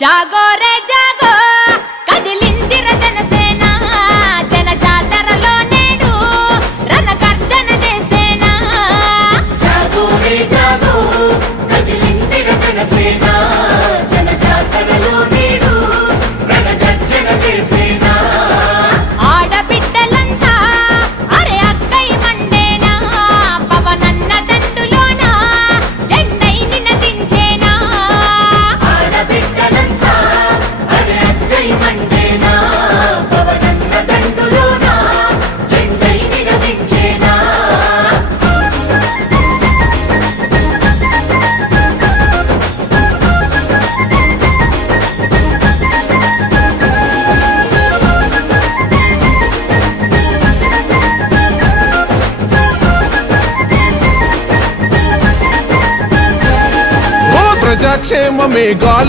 జాగో రే జాగో కదిలిందిర జనసేన జన జాతరలో నేడు రణగర్జన చేసేనా జాగో రే జాగో కదిలిందిర జనసేన జన జాతరలో నేడు రణగర్జన చేసేనా ఆడబిడ్డలంతా అరే అక్కై మండేనా పవనన్న దండులోన జెండై నినదించేనా ఆడబిడ్డలంతా అరే అక్కై మండేనా పవనన్న దండులోన జెండై నినదించేనా ప్రజాక్షేమమే గాలి